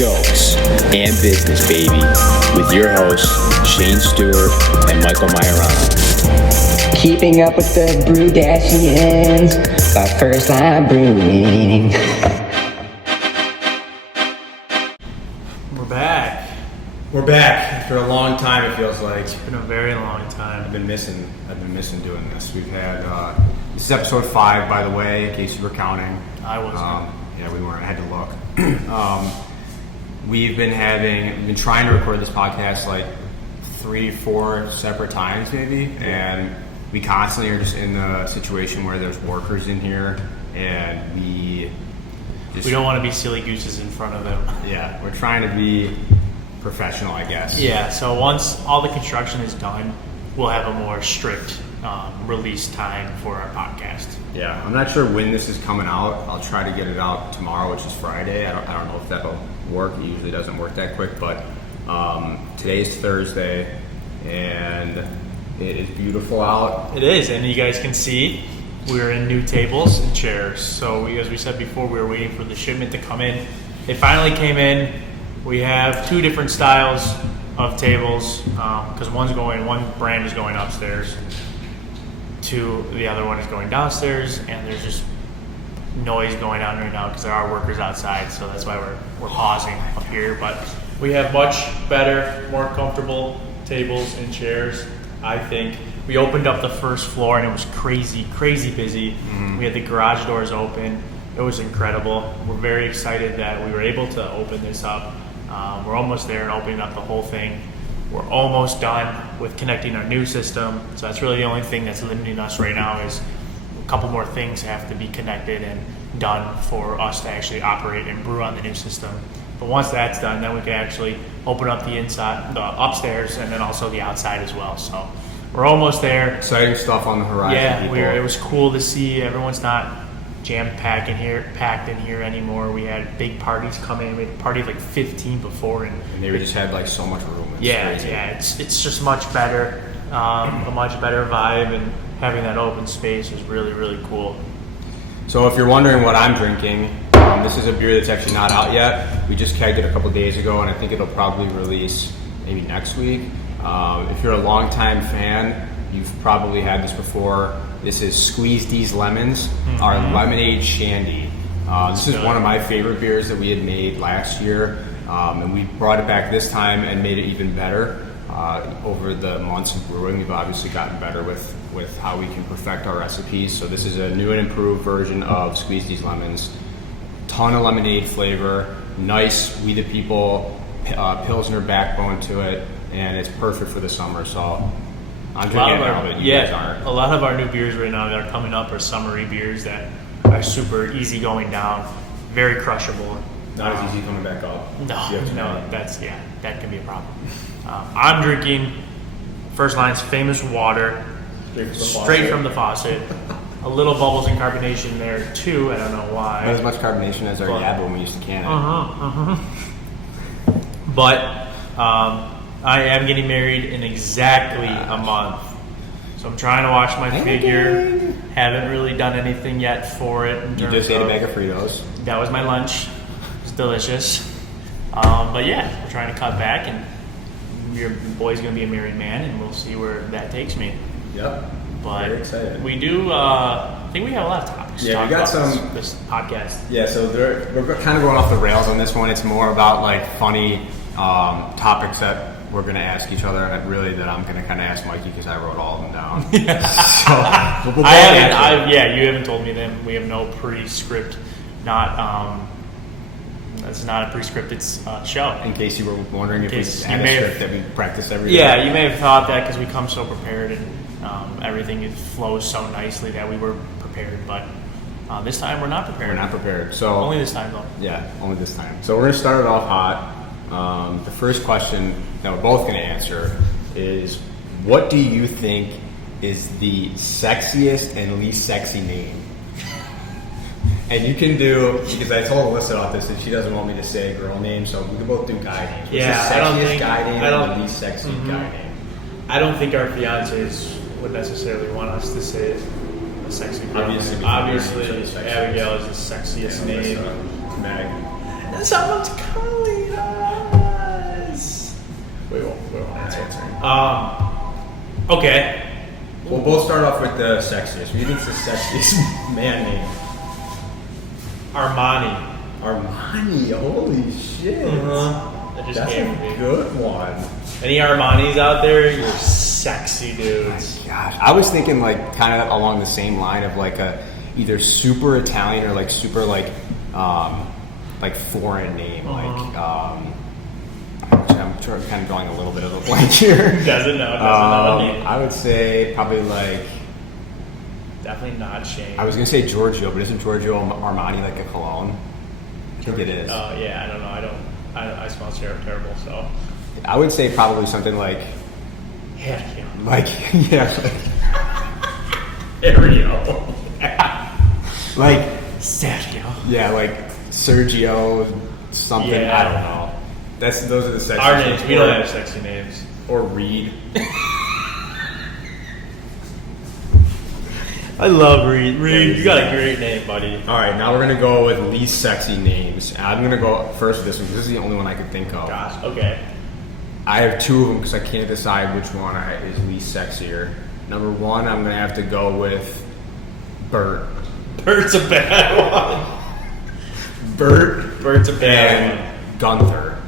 jokes, and business, baby, with your hosts, Shane Stewart and Michael Majorano. Keeping up with the Brewdashians, but first I'm brewing. We're back after a long time. It feels like It's been a very long time. I've been missing doing this. We've had this is episode 5, by the way, in case you were counting. I wasn't. Yeah, we weren't. I had to look. We've been trying to record this podcast like 3-4 separate times, maybe, and we constantly are just in the situation where there's workers in here, and we don't want to be silly gooses in front of them. Yeah, we're trying to be professional, I guess. Yeah, so once all the construction is done, we'll have a more strict release time for our podcast. Yeah, I'm not sure when this is coming out. I'll try to get it out tomorrow, which is Friday. I don't know if that'll work. It usually doesn't work that quick, but today's Thursday, and it is beautiful out. It is, and you guys can see we're in new tables and chairs. So as we said before, we were waiting for the shipment to come in. It finally came in. We have 2 different styles of tables because one brand is going upstairs, the other one is going downstairs, and there's just noise going on right now because there are workers outside, so that's why we're pausing up here. But we have much better, more comfortable tables and chairs. I think we opened up the first floor and it was crazy busy. Mm-hmm. We had the garage doors open. It was incredible. We're very excited that we were able to open this up. We're almost there and opening up the whole thing. We're almost done with connecting our new system. So that's really the only thing that's limiting us right now is a couple more things have to be connected and done for us to actually operate and brew on the new system. But once that's done, then we can actually open up the inside, the upstairs, and then also the outside as well. So we're almost there. Exciting stuff on the horizon. Yeah, it was cool to see. Everyone's not packed in here anymore. We had big parties come in. We had a party of like 15 before, and they just had like so much room. It's just much better, a much better vibe, and having that open space is really, really cool. So if you're wondering what I'm drinking, this is a beer that's actually not out yet. We just kegged it a couple days ago, and I think it'll probably release maybe next week. If you're a longtime fan, you've probably had this before. This is Squeeze These Lemons, our lemonade shandy. This is one of my favorite beers that we had made last year, and we brought it back this time and made it even better. Over the months of brewing, we've obviously gotten better with how we can perfect our recipes. So this is a new and improved version of Squeeze These Lemons. Ton of lemonade flavor, nice We the People Pilsner backbone to it, and it's perfect for the summer. So I'm drinking it now, but you guys aren't. A lot of our new beers right now that are coming up are summery beers that are super easy going down, very crushable. Not as easy coming back up. No, that can be a problem. I'm drinking First Line's Famous Water, straight from the faucet. A little bubbles and carbonation there too. I don't know why. Not as much carbonation as our Yabba when we used to can it. But I am getting married in exactly a month. So I'm trying to watch my figure. Haven't really done anything yet for it. You just ate a bag of Fritos. That was my lunch. It was delicious. But yeah, we're trying to cut back, and your boy's going to be a married man, and we'll see where that takes me. Yep. But very excited. We do, I think we have a lot of topics to talk we got about this podcast. Yeah, so we're kind of going off the rails on this one. It's more about like funny topics that we're going to ask each other, and really that I'm going to kind of ask Mikey because I wrote all of them down. So you haven't told me them. We have no pre-script. It's not a pre-scripted show. In case you were wondering if we had a script that we practice every day. Yeah, you may have thought that because we come so prepared and everything flows so nicely that we were prepared, but this time we're not prepared. We're not prepared. So only this time, though. Yeah, only this time. So we're going to start it off hot. The first question that we're both going to answer is, what do you think is the sexiest and least sexy name? And you can do, because I told Alyssa about this, and she doesn't want me to say a girl name, so we can both do guy names. What's the sexiest guy name and the least sexy guy name? I don't think our fiancés would necessarily want us to say a sexy girl. Obviously Abigail is the sexiest name. Meg. Someone's calling us. We won't answer it. Okay. We'll both start off with the sexiest. Who do you think's the sexiest man name? Armani. Armani. Holy shit. That just That's came to a me. good one. Any Armanis out there? You're sexy dudes. Gosh, I was thinking like kind of along the same line of like a either super Italian or like super like foreign name. I'm kind of drawing a little bit of a blank here. Doesn't know a name. I would say probably like. Definitely not Shane. I was gonna say Giorgio, but isn't Giorgio Armani like a cologne? I think it is. Oh yeah, I don't know. I smell terrible. So I would say probably something like yeah. Ariel. Like Sergio. Yeah, like Sergio something. Yeah. I don't know. Those are the sexy Our names. We don't have sexy names. Or Reed. I love Reed. Reed, you got a great name, buddy. All right, now we're gonna go with least sexy names. I'm gonna go first with this one because this is the only one I could think of. Gosh. Okay. I have two of them because I can't decide which one is least sexier. Number one, I'm gonna have to go with Bert. Bert's a bad one. Bert's a bad one. Gunther.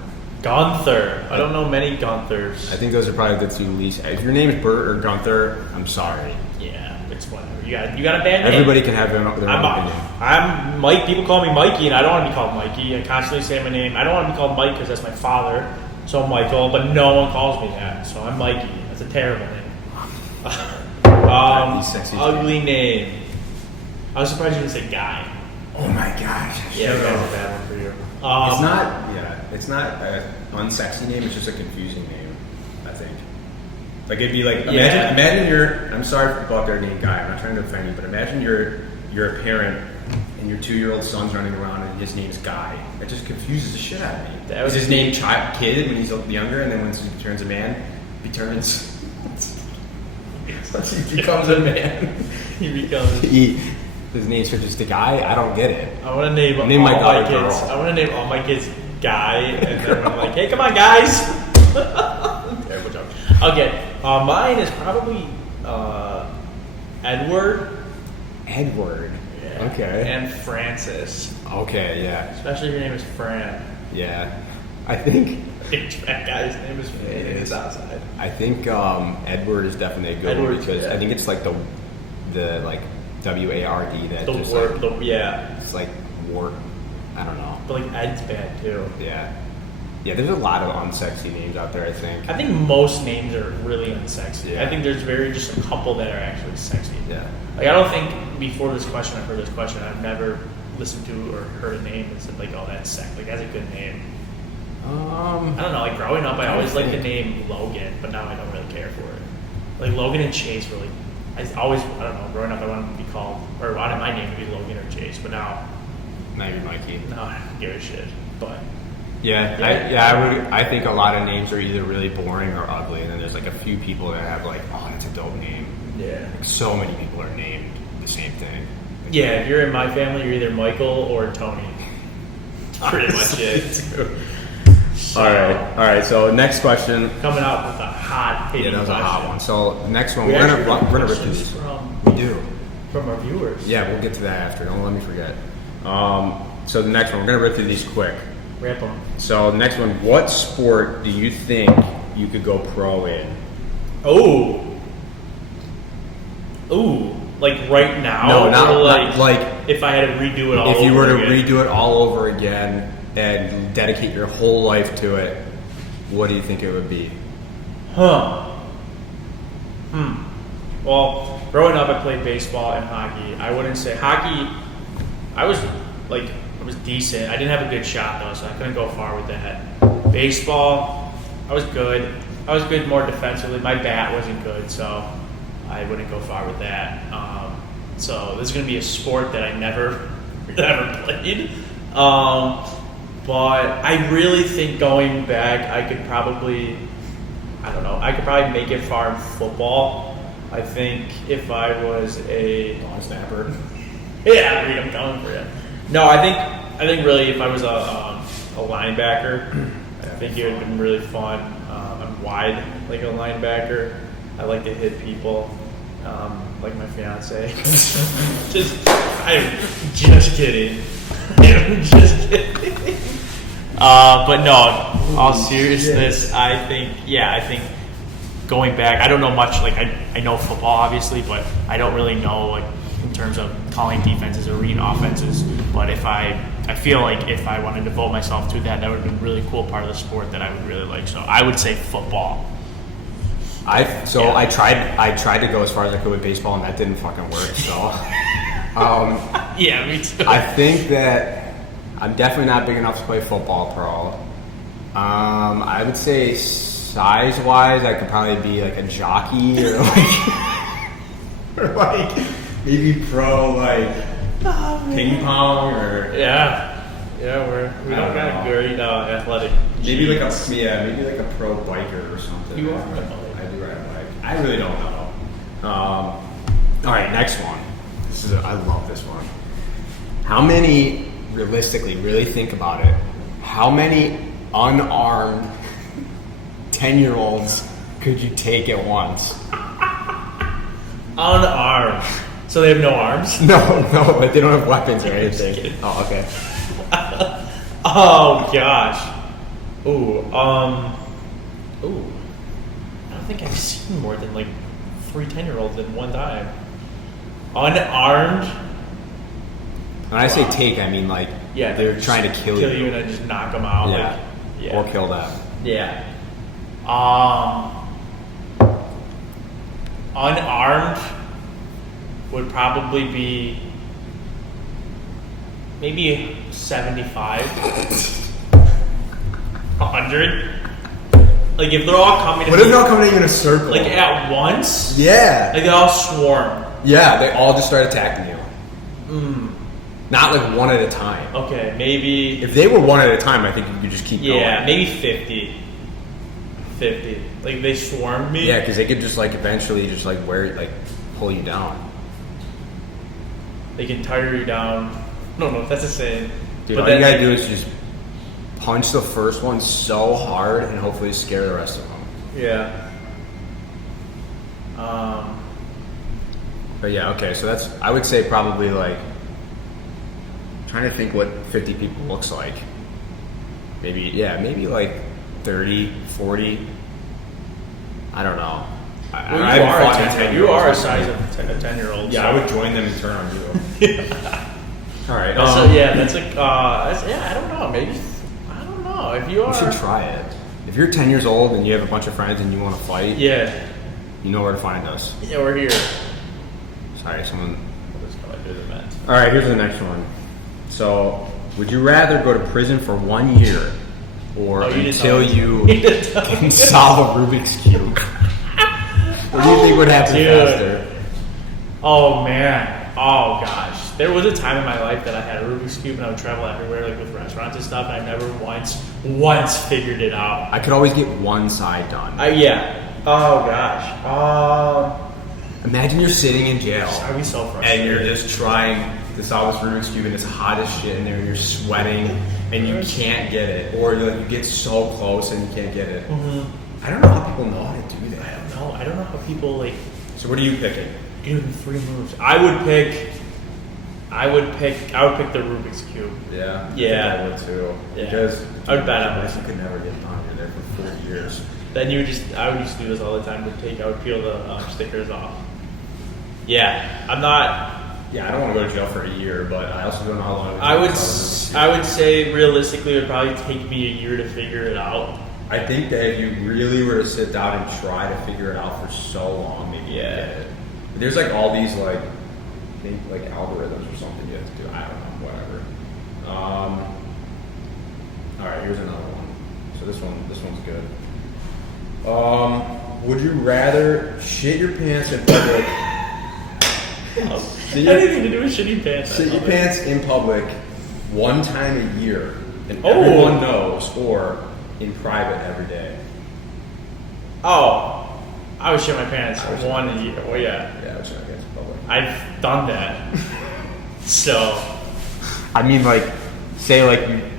Gunther. I don't know many Gunthers. I think those are probably the two least. If your name is Bert or Gunther, I'm sorry. Yeah, it's whatever. You got a bad name. Everybody can have their own opinion. I'm Mike. People call me Mikey, and I don't want to be called Mikey. I constantly say my name. I don't want to be called Mike because that's my father. So I'm Michael, but no one calls me that. So I'm Mikey. That's a terrible name. Ugly name. I was surprised you didn't say Guy. Oh my gosh. Yeah, that's a bad one for you. It's not an unsexy name. It's just a confusing name. I think. Like it'd be like imagine you're. I'm sorry for people out there named Guy. I'm not trying to offend you, but imagine you're a parent and your 2-year-old son's running around and his name's Guy. That just confuses the shit out of me. Is his name kid when he's younger, and then when he turns a man, he becomes a man. His name switches to Guy. I don't get it. I want to name all my my daughter kids. Girl. I want to name all my kids Guy, and then I'm like, hey, come on, guys. Terrible joke. Okay, mine is probably Edward. Edward. Yeah. Okay. And Francis. Okay. Yeah. Especially if your name is Fran. Yeah. I think That guy's name is Fran. It's outside. I think Edward is definitely a good one because I think it's like the like WARD that The just word, like, yeah. it's like wart. I don't know. But like Ed's bad too. Yeah. Yeah, there's a lot of unsexy names out there, I think. I think most names are really unsexy. Yeah. I think there's just a couple that are actually sexy. Yeah. Like I don't think before this question, I've heard this question, I've never listened to or heard a name that said like, oh, that's sexy. Like that's a good name. I don't know. Like growing up, I always liked the name Logan, but now I don't really care for it. Like Logan and Chase were like, I don't know. Growing up, I wanted to be called, or wanted my name to be Logan or Chase, but now Maybe Mikey. no, I don't give a shit. But I think a lot of names are either really boring or ugly, and then there's like a few people that have like, oh, that's a dope name. yeah, Like so many people are named the same thing. yeah. If you're in my family, you're either Michael or Tony. Pretty much it. So, All right. So next question. coming out with a hot hitting Yeah, that was a hot one. So next one, We we're actually gonna got rip through questions these. from We do. our viewers. Yeah, we'll get to that after. Don't let me forget. So the next one, we're gonna rip through these quick. Rip them. So the next one, what sport do you think you could go pro in? Oh. Ooh. Like right now? No, or not like if I had to redo it all if you over were to again? redo it all over again and dedicate your whole life to it, what do you think it would be? Well, growing up, I played baseball and hockey. I wouldn't say hockey. I was decent. I didn't have a good shot though, so I couldn't go far with that. Baseball, I was good. I was good more defensively. My bat wasn't good, so I wouldn't go far with that. So this is going to be a sport that I never played. But I really think going back, I could probably make it far in football. I think if I was a Long snapper. yeah, Reed, I'm coming for you. No, I think really if I was a linebacker. I think it would have been really fun. I'm wide like a linebacker. I like to hit people, like my fiance. I'm just kidding. I'm just kidding. But no, all seriousness, I think going back, I don't know much. Like I know football obviously, but I don't really know like in terms of calling defenses or reading offenses. But I feel like if I wanted to devote myself to that would have been a really cool part of the sport that I would really like. So I would say football. I tried to go as far as I could with baseball, and that didn't fucking work. So, yeah, me too. I think that I'm definitely not big enough to play football pro. I would say size-wise, I could probably be like a jockey or like maybe pro like ping pong or we don't got great athletic. maybe like a pro biker or something. You are a bike. I do ride a bike. I really don't know. All right, next one. I love this one. How many, realistically, really think about it, how many unarmed 10-year-olds could you take at once? Unarmed. So they have no arms? No, but they don't have weapons or anything. kidding. Oh, okay. Oh gosh. Ooh. I don't think I've seen more than like 3 10-year-olds at one time. Unarmed. When I say take, I mean like they're trying to kill you. and then just knock them out. Yeah. Or kill them. Yeah. Unarmed would probably be maybe 75, 100. Like if they're all coming. What if they're all coming at you in a circle? Like at once? Yeah. Like they all swarm. Yeah, they all just start attacking you. Not like one at a time. Okay, maybe. If they were one at a time, I think you could just keep going. Yeah, maybe 50. 50. Like they swarm me. Yeah, because they could just like eventually just like pull you down. They can tire you down. I don't know if that's a saying. Dude, but all you gotta do is just punch the first one so hard and hopefully scare the rest of them. Yeah. But yeah, okay, so that's, I would say probably like, trying to think what 50 people looks like. Maybe like 30, 40. I don't know. You are a size of a 10-year-old. Yeah, so. I would join them and turn on you. All right. That's like, I don't know. Maybe, I don't know. If you are. You should try it. If you're 10 years old and you have a bunch of friends and you want to fight, yeah, you know where to find us. Yeah, we're here. Sorry, someone. Let's go do the event. All right, here's the next one. So, would you rather go to prison for 1 year or until you can solve a Rubik's Cube? What do you think would happen faster? Oh man. Oh gosh. There was a time in my life that I had a Rubik's Cube and I would travel everywhere, like with restaurants and stuff, and I never once figured it out. I could always get one side done. Yeah. Oh gosh. Imagine you're sitting in jail. I'd be so frustrated. And you're just trying to solve this Rubik's Cube and it's hot as shit in there and you're sweating and you can't get it. Or you get so close and you can't get it. Mm-hmm. I don't know how people know how to do that. I don't know how people like. So what are you picking? Dude, 3 moves. I would pick the Rubik's Cube. Yeah. Yeah. I would too. Yeah. Because I would bet on this. You could never get done. You're there for 4 years. Then I would just do this all the time. I would peel the stickers off. Yeah, I'm not. Yeah, I don't want to go to jail for a year, but I also don't know how long. I would say realistically, it would probably take me a year to figure it out. I think that if you really were to sit down and try to figure it out for so long, maybe you get it. There's like all these like algorithms or something you have to do. I don't know, whatever. All right, here's another one. So this one's good. Would you rather shit your pants in public? Anything to do with shitting pants. Shit your pants in public 1 time a year, and everyone knows, or in private every day. Oh, I would shit my pants 1 a year. Well, yeah. Yeah, I would shit my pants in public. I've done that. So. I mean, like, say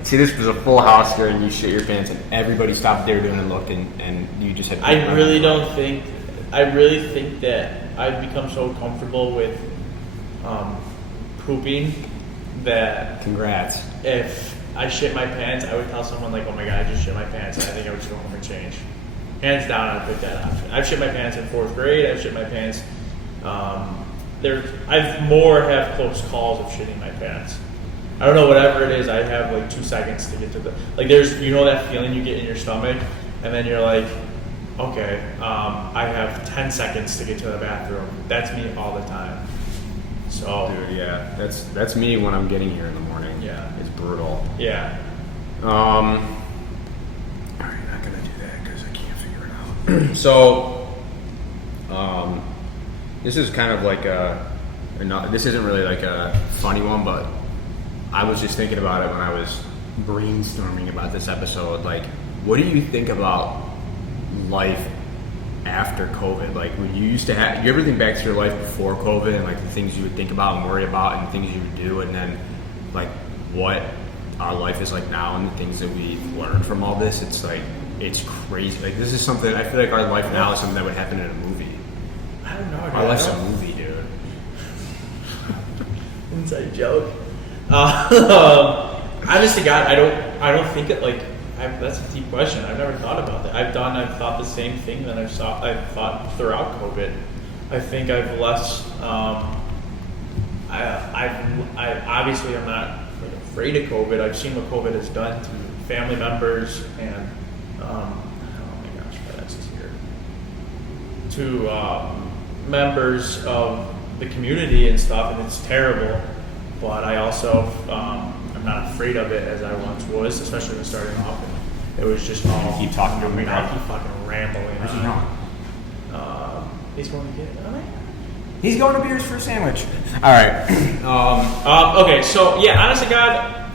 this was a full house here and you shit your pants and everybody stopped what they were doing and looked and you just had. I really think that I've become so comfortable with pooping that. Congrats. If I shit my pants, I would tell someone like, "Oh my god, I just shit my pants," and I think I would just go home and change. Hands down, I'd pick that option. I've shit my pants in 4th grade. I've shit my pants. I've more have close calls of shitting my pants. I don't know, whatever it is, I have like 2 seconds to get to the, like there's, you know that feeling you get in your stomach, and then you're like, okay, I have 10 seconds to get to the bathroom. That's me all the time. So. Dude, yeah, that's me when I'm getting here in the morning. Yeah. It's brutal. Yeah. Alright, not gonna do that because I can't figure it out. So, this is kind of like this isn't really like a funny one, but I was just thinking about it when I was brainstorming about this episode. Like, what do you think about life after COVID? Like, when you used to have, you ever think back to your life before COVID and like the things you would think about and worry about and things you would do, and then like what our life is like now and the things that we've learned from all this? It's like, it's crazy. Like, this is something, I feel like our life now is something that would happen in a movie. I don't know. Our life's a movie, dude. Inside joke. Honest to God, I don't think it like. That's a deep question. I've never thought about that. I've thought the same thing that I've thought throughout COVID. I think I've less. I obviously I'm not like, afraid of COVID. I've seen what COVID has done to family members and oh my gosh, FedEx is here. To members of the community and stuff, and it's terrible. But I also I'm not afraid of it as I once was, especially when starting off. It was just all. Keep talking to me. I keep fucking rambling. Where's he going? He's going to get. He's going to Beers for a sandwich. All right. Okay, so yeah, honest to God,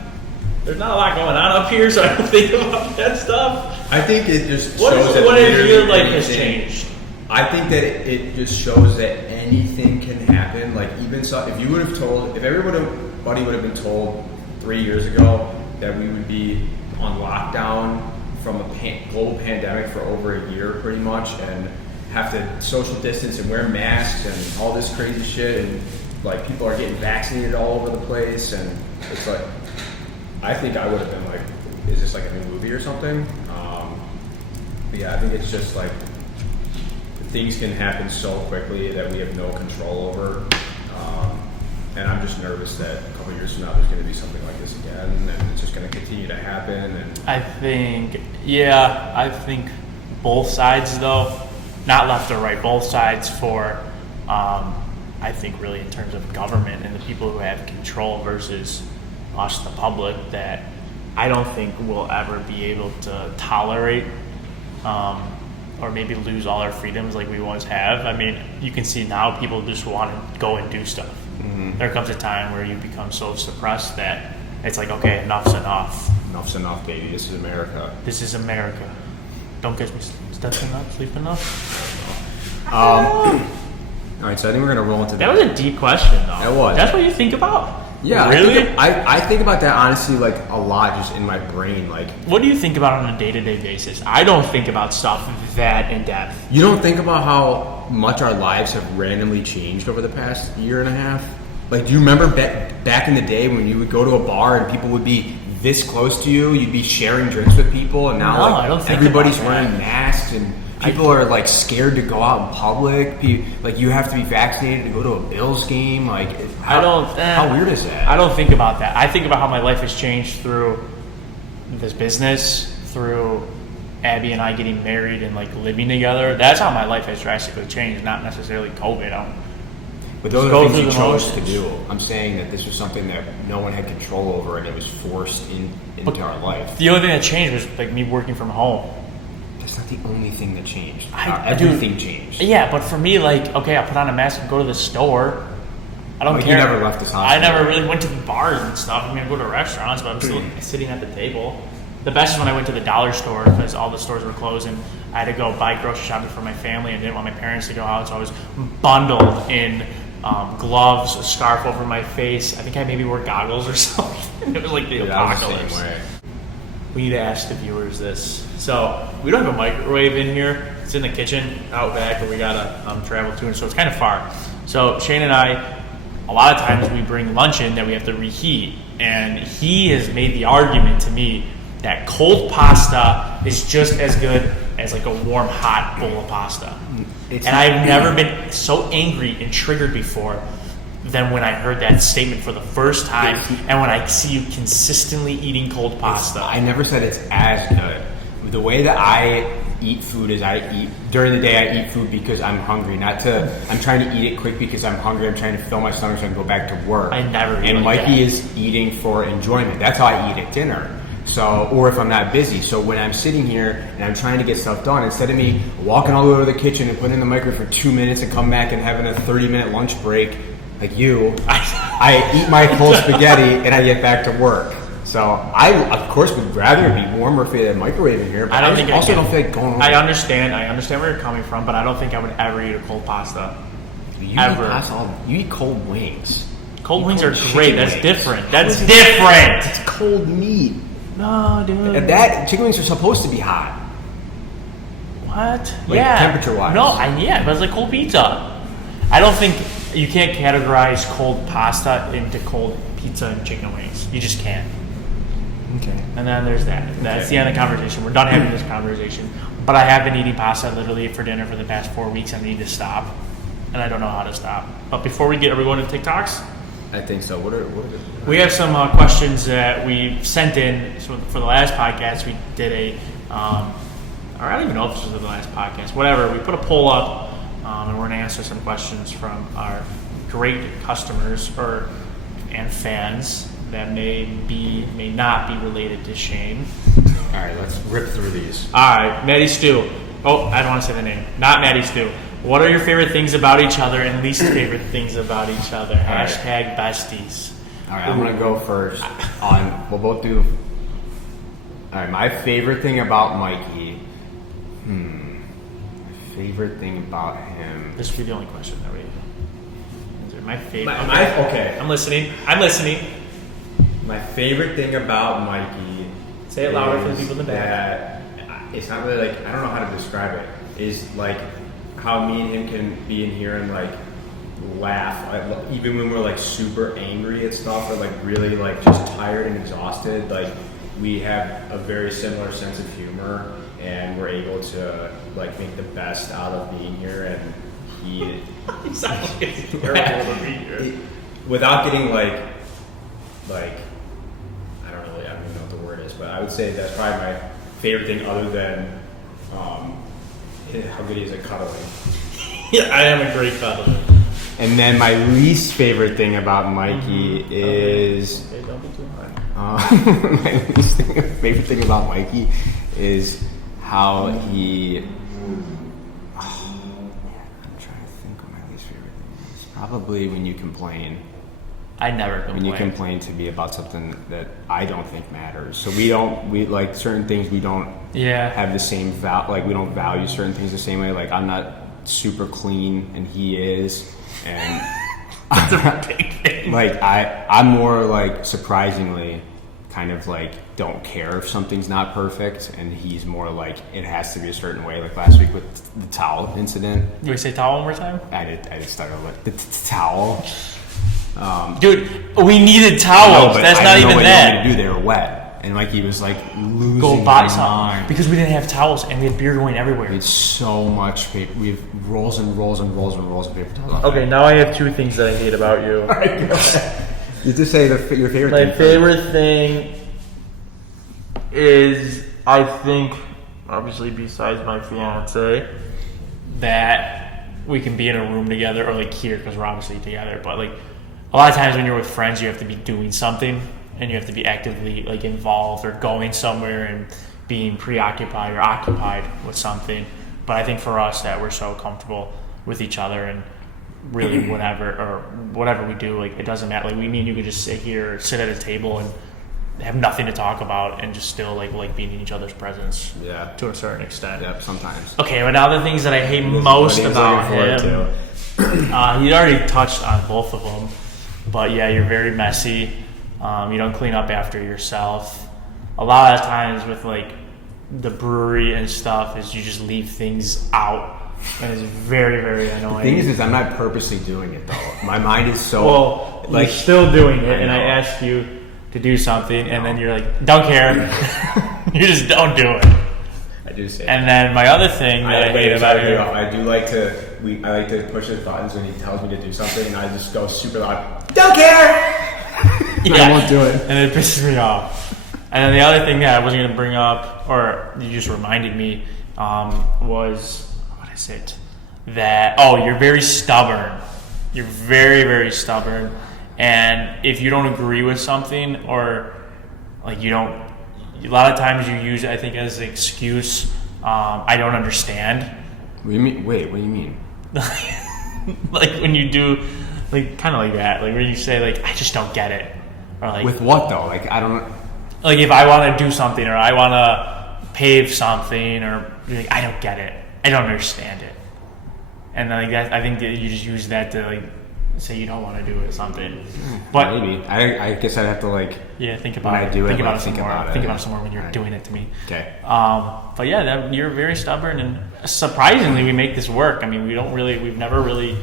there's not a lot going on up here, so I don't think about that stuff. I think it just What shows is that what if your life anything- has changed? I think that it just shows that anything can happen. Like, even so, if everybody would have been told 3 years ago that we would be on lockdown from a global pandemic for over a year, pretty much, and have to social distance and wear masks and all this crazy shit, and like people are getting vaccinated all over the place, and it's like, I think I would have been like, is this like a new movie or something? But yeah, I think it's just like things can happen so quickly that we have no control over, and I'm just nervous that a couple years from now there's going to be something like this again, and it's just going to continue to happen. And I think both sides though. Not left or right, both sides for, I think really in terms of government and the people who have control versus us, the public, that I don't think we'll ever be able to tolerate or maybe lose all our freedoms like we once have. I mean, you can see now people just want to go and do stuff. Mm-hmm. There comes a time where you become so suppressed that it's like, okay, enough's enough. Enough's enough, baby. This is America. This is America. Don't catch me stepping up, sleeping up. All right, so I think we're gonna roll into That was a deep question, though. That was. That's what you think about? Yeah, Really? I think about that honestly, like a lot, just in my brain. Like, What do you think about on a day-to-day basis? I don't think about stuff that in depth. you don't think about how much our lives have randomly changed over the past year and a half. Like, do you remember back in the day when you would go to a bar and people would be this close to you, you'd be sharing drinks with people, and now No, like I don't think everybody's about that. wearing masks and people are like scared to go out in public. Like, you have to be vaccinated to go to a Bills game. Like, how weird is that? I don't think about that. I think about how my life has changed through this business, through Abby and I getting married and like living together. That's how my life has drastically changed, not necessarily COVID. But those Go are things through you the chose to motions. do. I'm saying that this was something that no one had control over, and it was forced into our life. The only thing that changed was like me working from home. That's not the only thing that changed. Dude, Everything changed. Yeah, but for me, like, okay, I'll put on a mask and go to the store. I don't Like, care. you never left this house. I never really went to the bars and stuff. I mean, I go to restaurants, but I'm still sitting at the table. The best is when I went to the dollar store because all the stores were closed and I had to go buy grocery shopping for my family and didn't want my parents to go out, so I was bundled in gloves, a scarf over my face. I think I maybe wore goggles or something. It was like the apocalypse. Same way. We need to ask the viewers this. So we don't have a microwave in here. It's in the kitchen out back, but we gotta travel to, and so it's kind of far. So Shane and I, a lot of times we bring lunch in that we have to reheat, and he has made the argument to me that cold pasta is just as good as like a warm, hot bowl of pasta. And I've never been so angry and triggered before than when I heard that statement for the first time, and when I see you consistently eating cold pasta. I never said it's as good. The way that I eat food is I eat during the day. I eat food because I'm hungry, not to. I'm trying to eat it quick because I'm hungry. I'm trying to fill my stomach so I can go back to work. I never. And Mikey is eating for enjoyment. That's how I eat at dinner. So, or if I'm not busy. So when I'm sitting here and I'm trying to get stuff done, instead of me walking all the way to the kitchen and putting in the microwave for 2 minutes and come back and having a 30-minute lunch break, like you, I eat my cold spaghetti and I get back to work. So I, of course, would rather it be warmer if we had a microwave in here. But I don't feel like going over. I understand where you're coming from, but I don't think I would ever eat a cold pasta. You ever. Eat pasta, you eat cold wings. Cold wings are great. That's different. That's different. It's cold meat. No, dude. And that chicken wings are supposed to be hot. What? Like temperature-wise. No, but it's like cold pizza. I don't think you can't categorize cold pasta into cold pizza and chicken wings. You just can't. Okay. And then there's that. That's the end of the conversation. We're done having this conversation. But I have been eating pasta literally for dinner for the past 4 weeks. I need to stop. And I don't know how to stop. But before are we going to TikToks? I think so. What are we have some questions that we sent in. So for the last podcast, we did a, or I don't even know if this was the last podcast. Whatever, we put a poll up, and we're going to answer some questions from our great customers and fans that may not be related to Shane. All right, let's rip through these. All right, Maddie Stew. Oh, I don't want to say the name. Not Maddie Stew. What are your favorite things about each other and least favorite things about each other? Hashtag besties. All right, I'm going to go first. We'll both do. All right, my favorite thing about Mikey. My favorite thing about him. This will be the only question that we. My favorite. Okay. I'm listening. My favorite thing about Mikey. Say it louder for the people in the back. It's not really like, I don't know how to describe it. Is like how me and him can be in here and like laugh, even when we're like super angry at stuff or like really like just tired and exhausted. Like we have a very similar sense of humor and we're able to like make the best out of being here. And he sounds like it's terrible to be here without getting like I don't even know what the word is, but I would say that's probably my favorite thing other than how good he is at cuddling. Yeah, I am a great cuddler. And then my least favorite thing about Mikey is okay, don't be too hard. my least favorite thing about Mikey is how he. Oh, man, I'm trying to think what my least favorite thing is. Probably when you complain. I never complain. When you complain to me about something that I don't think matters. So we like certain things we don't have the same we don't value certain things the same way. Like I'm not super clean and he is, and that's a big thing. Like I'm more like surprisingly kind of like don't care if something's not perfect, and he's more like it has to be a certain way. Like last week with the towel incident. You want to say towel one more time? I did start with the towel. Dude, we needed towels. That's not even that. They were wet, and Mikey was like losing. Go buy some because we didn't have towels and we had beer going everywhere. We had so much paper. We have rolls and rolls and rolls and rolls of paper towels. Okay, now I have two things that I hate about you. All right, go ahead. You just say your favorite. My favorite thing is, I think, obviously besides my fiance, that we can be in a room together, or like here because we're obviously together, but like. A lot of times when you're with friends, you have to be doing something and you have to be actively like involved or going somewhere and being preoccupied or occupied with something. But I think for us that we're so comfortable with each other and really whatever we do, like it doesn't matter. Like me and you could just sit at a table and have nothing to talk about and just still like being in each other's presence. Yeah. To a certain extent. Yep, sometimes. Okay, but now the things that I hate most about him. He already touched on both of them, but yeah, you're very messy. You don't clean up after yourself. A lot of times with like the brewery and stuff is you just leave things out, and it's very, very annoying. The thing is I'm not purposely doing it though. My mind is so well, like you're still doing it, and I ask you to do something, and then you're like, don't care. You just don't do it. I do say. And then my other thing that I hate about you, I do like to. I like to push his buttons when he tells me to do something, and I just go super loud. Don't care. I won't do it, and it pisses me off. And then the other thing that I wasn't going to bring up, or you just reminded me, was what is it? That you're very stubborn. You're very, very stubborn, and if you don't agree with something, or like you don't, a lot of times you use it, I think, as an excuse. I don't understand. What do you mean? Wait, what do you mean? Like when you do, like kind of like that, like when you say like, I just don't get it, or like with what though? Like I don't. Like if I want to do something, or I want to pave something, or like, I don't get it, I don't understand it, and like that, I think that you just use that to like say you don't want to do it or something. But maybe I guess I'd have to like think about when it. I do think it. About like, it some think more. about it. Think about it some more when you're doing it to me. Okay. But yeah, you're very stubborn, and surprisingly, we make this work. I mean, we've never really,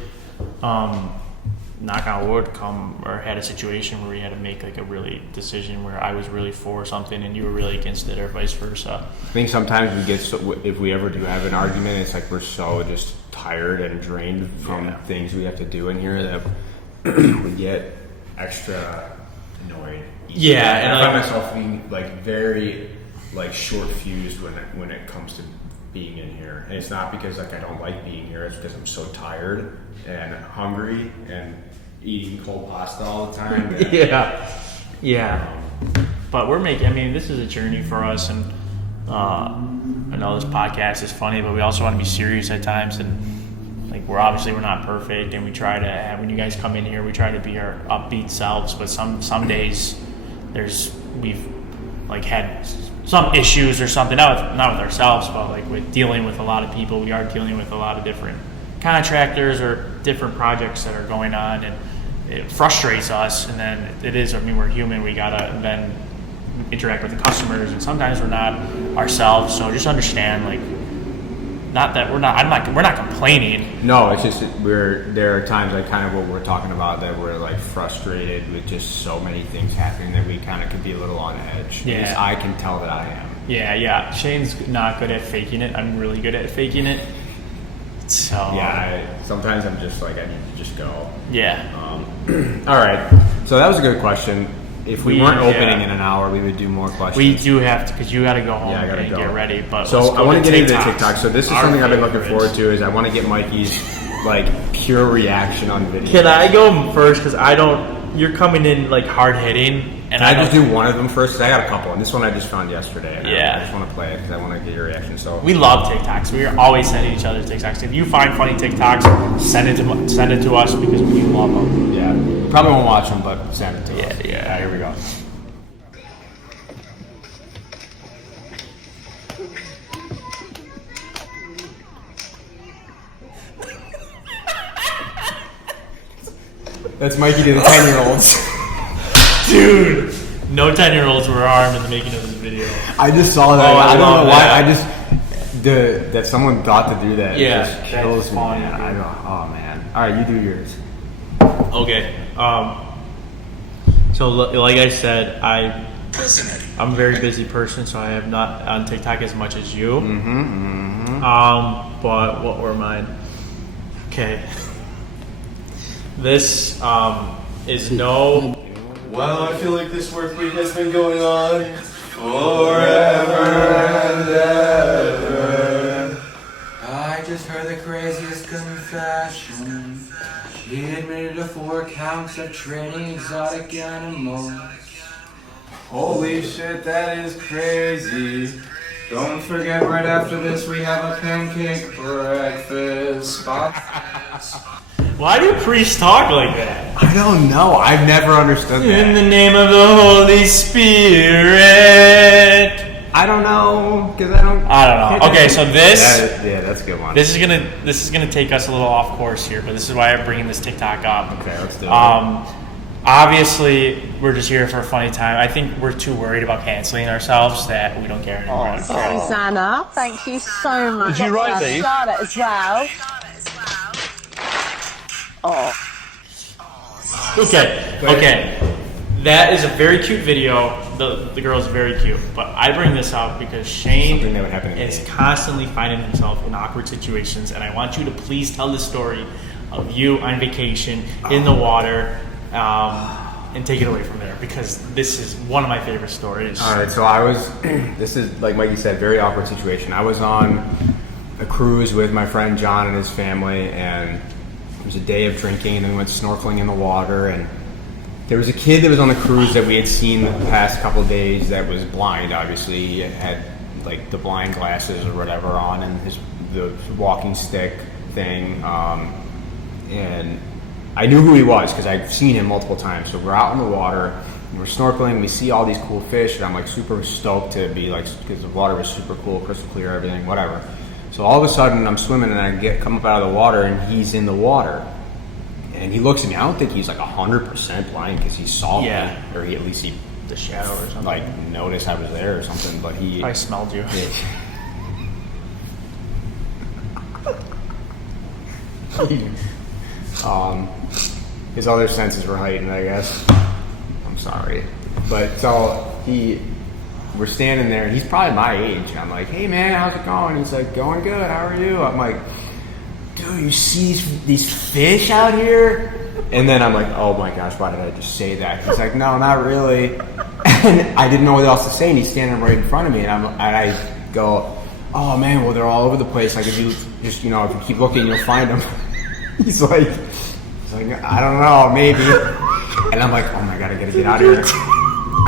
knock on wood, come or had a situation where we had to make like a really decision where I was really for something and you were really against it, or vice versa. I think sometimes we get if we ever do have an argument, it's like we're so just tired and drained from things we have to do in here that we get extra annoyed. Yeah, and I find myself being like very like short fused when it comes to being in here, and it's not because like I don't like being here. It's because I'm so tired and hungry and eating cold pasta all the time. Yeah. But we're making. I mean, this is a journey for us, and I know this podcast is funny, but we also want to be serious at times, and like we're not perfect, and we try to have, when you guys come in here, we try to be our upbeat selves. But some days we've like had some issues or something, not with ourselves, but like with dealing with a lot of people. We are dealing with a lot of different contractors or different projects that are going on, and it frustrates us. And then we're human. We gotta then interact with the customers, and sometimes we're not ourselves. So just understand, like, not that we're not complaining. No, it's just there are times like kind of what we're talking about, that we're like frustrated with just so many things happening that we kind of could be a little on edge. Yeah, I can tell that I am. Yeah. Shane's not good at faking it. I'm really good at faking it. So sometimes I'm just like I need to just go. Yeah. All right. So that was a good question. If we weren't opening in an hour, we would do more questions. We do have to, because you got to go home and get ready. But so I want to get into the TikTok. So this is something I've been looking forward to. Is I want to get Mikey's like pure reaction on video. Can I go first? Because I don't. You're coming in like hard hitting, and I just do one of them first. Because I got a couple, and this one I just found yesterday. And I just want to play it because I want to get your reaction. So we love TikToks. We are always sending each other TikToks. If you find funny TikToks, send it to us because we love them. Yeah, we probably won't watch them, but send it to us. Yeah. Here we go. That's Mikey to the 10-year-olds. Dude, no 10-year-olds were harmed in the making of this video. I just saw that. Oh, I don't know why. that. That someone thought to do that. Yeah, just kills me, funny, man. I know. Oh man. All right, you do yours. Okay. So like I said, I'm a very busy person, so I have not on TikTok as much as you. But what were mine? Okay. This is no. Well, I feel like this work week has been going on forever and ever. I just heard the craziest confession. He admitted to 4 counts of trading exotic animals. Holy shit, that is crazy. Don't forget, right after this we have a pancake breakfast. Why do priests talk like that? I don't know. I've never understood that. In the name of the Holy Spirit. I don't know, because I don't know. Okay, so this that's a good one. This is gonna take us a little off course here, but this is why I'm bringing this TikTok up. Okay, let's do it. Obviously, we're just here for a funny time. I think we're too worried about canceling ourselves that we don't care anymore. Thanks, Anna. Thank you so much. Did you write these? Charlotte as well. Oh. Okay. That is a very cute video. The girl is very cute. But I bring this up because Shane Something that would happen to me. is constantly finding himself in awkward situations. And I want you to please tell the story of you on vacation in the water and take it away from there. Because this is one of my favorite stories. All right, so I was, this is, like Mikey said, very awkward situation. I was on a cruise with my friend John and his family, and it was a day of drinking, and then we went snorkeling in the water, and there was a kid that was on the cruise that we had seen the past couple of days that was blind, obviously. He had like the blind glasses or whatever on, and the walking stick thing, and I knew who he was because I'd seen him multiple times. So we're out in the water, and we're snorkeling, we see all these cool fish, and I'm like super stoked to be like, because the water was super cool, crystal clear, everything, whatever. So all of a sudden I'm swimming and I come up out of the water and he's in the water. And he looks at me, I don't think he's like 100% blind because he saw me. Or he at least the shadow or something. Like noticed I was there or something, but he... I smelled you. His other senses were heightened, I guess. I'm sorry. But so we're standing there, and he's probably my age. And I'm like, hey man, how's it going? He's like, going good, how are you? I'm like, dude, you see these fish out here? And then I'm like, oh my gosh, why did I just say that? He's like, no, not really. And I didn't know what else to say, and he's standing right in front of me, and I go, oh man, well they're all over the place. Like if you just, if you keep looking, you'll find them. He's like, I don't know, maybe. And I'm like, oh my god, I gotta get out of here.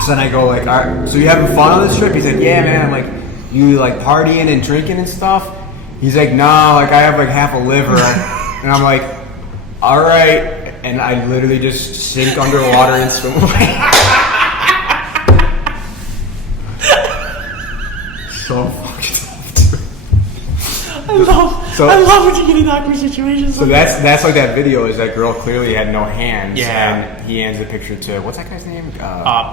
So then I go like, all right, so you having fun on this trip? He's like, yeah, man. I'm like, you like partying and drinking and stuff? He's like, no, like I have like half a liver. And I'm like, all right. And I literally just sink underwater and swim away. So fucking I love when you get in awkward situations. So that's like that video is that girl clearly had no hands. Yeah. And he hands the picture to, what's that guy's name?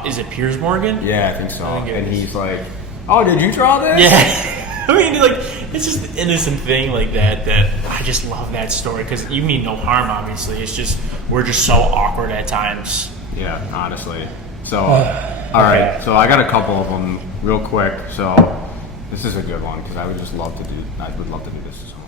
Is it Piers Morgan? Yeah, I think so. And is. he's like, oh, did you draw this? Yeah. I mean, like, it's just an innocent thing like that I just love that story because you mean no harm, obviously. It's just, we're just so awkward at times. Yeah, honestly. So, all right. So I got a couple of them real quick. So this is a good one because I would love to do this to someone.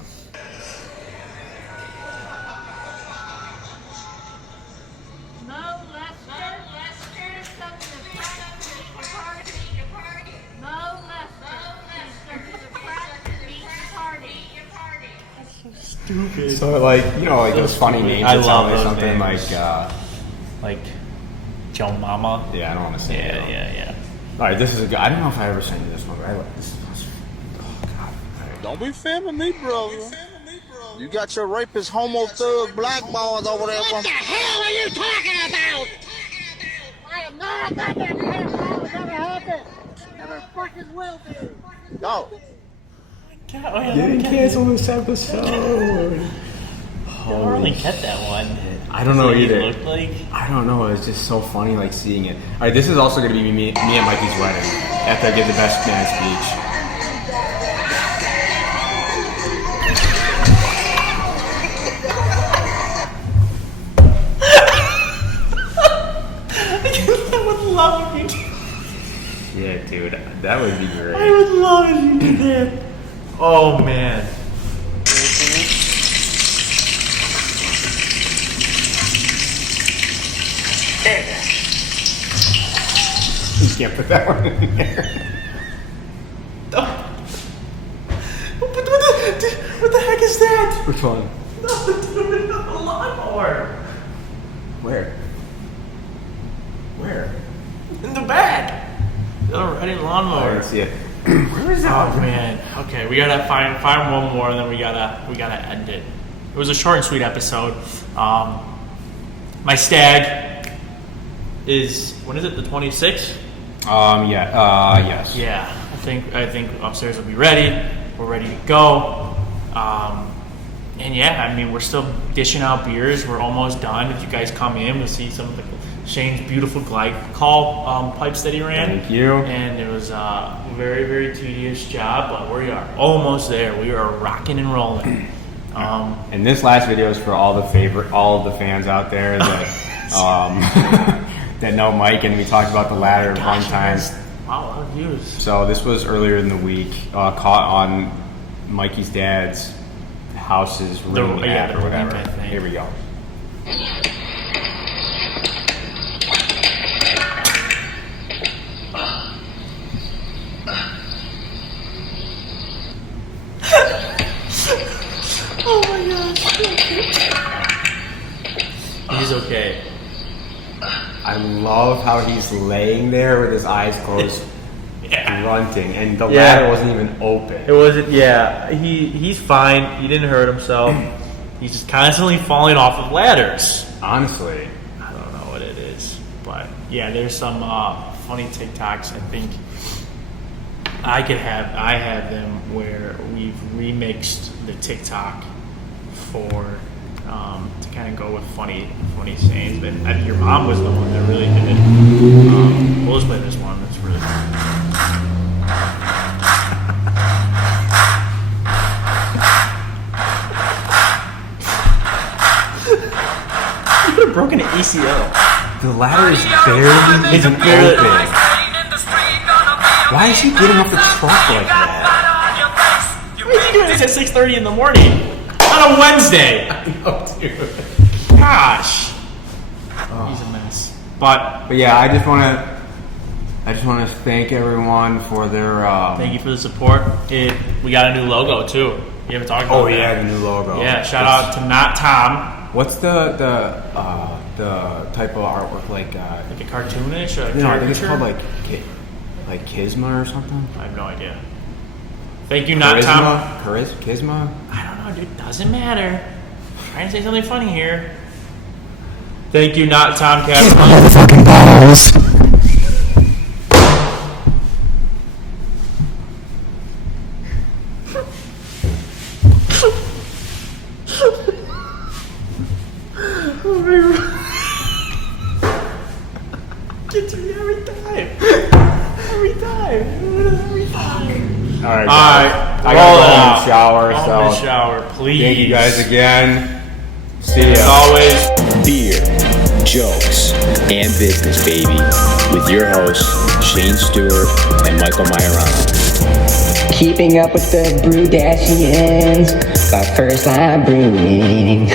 Stupid. So like, like those funny names. I that love sound like those something names. Like Joe Mama. Yeah, I don't want to say it. Yeah. All right, this is a good. I don't know if I ever sent you this one, but I like this. Oh God. All right. Don't be filming me, brother. You got your rapist, homo thug, black balls over there. What the hell are you talking about? I am not that never happened. Never fucking will be. No. Didn't cancel this episode. I don't really get that one. I don't know either. Look like? I don't know. It's just so funny, like seeing it. All right, this is also going to be me and Mikey's wedding after I give the best man speech. I would love if you did. Yeah, dude, that would be great. I would love if you did that. Oh man. You can't put that one in there. What the heck is that? Which one? The lawnmower. Where? In the bag. The riding I lawnmower. didn't see it. Where is that? Oh man. Okay, we gotta find one more, and then we gotta end it. It was a short and sweet episode. My stag is, when is it? The 26th. Yes. Yeah, I think upstairs will be ready. We're ready to go. And yeah, I mean, we're still dishing out beers. We're almost done. If you guys come in, we'll see some of Shane's beautiful glycol pipes that he ran. Thank you. And it was a very, very tedious job, but we are almost there. We are rocking and rolling. And this last video is for all of the fans out there that that know Mike, and we talked about the ladder a bunch of times. Wow, a lot of views. So this was earlier in the week, caught on Mikey's dad's house's ring app or whatever. Here we go. Oh my gosh. He's okay. I love how he's laying there with his eyes closed, grunting, and the ladder wasn't even open. It wasn't. Yeah, he's fine. He didn't hurt himself. He's just constantly falling off of ladders. Honestly, I don't know what it is, but yeah, there's some funny TikToks. I think I have them where we've remixed the TikTok for to kind of go with funny sayings. But I think your mom was the one that really did it. We'll just play this one. That's really fun. You could have broken an ACL. the ladder is barely even open. Why is he getting off the truck like that? Why is he doing this at 6:30 in the morning on a Wednesday? I know, dude. Gosh, he's a mess. But yeah, I just want to thank everyone for their. Thank you for the support. We got a new logo too. You haven't talked about that. Oh yeah, the new logo. Yeah, shout out to Not Tom. What's the type of artwork like? Like a cartoonish or a No, I think it's caricature? called like CHISMA or something. I have no idea. Thank you, Not Tom. CHISMA? I don't know, dude. Doesn't matter. I'm trying to say something funny here. Thank you, Not Tom Cat. Motherfucking balls. Gets me every time. Every time. All right, I I gotta go home and shower. Go So shower, please. thank you guys again. See As ya. always. Beer, jokes, and business, baby. With your hosts, Shane Stewart and Michael Majorano. Keeping up with the Brudashians, but first I'm brewing.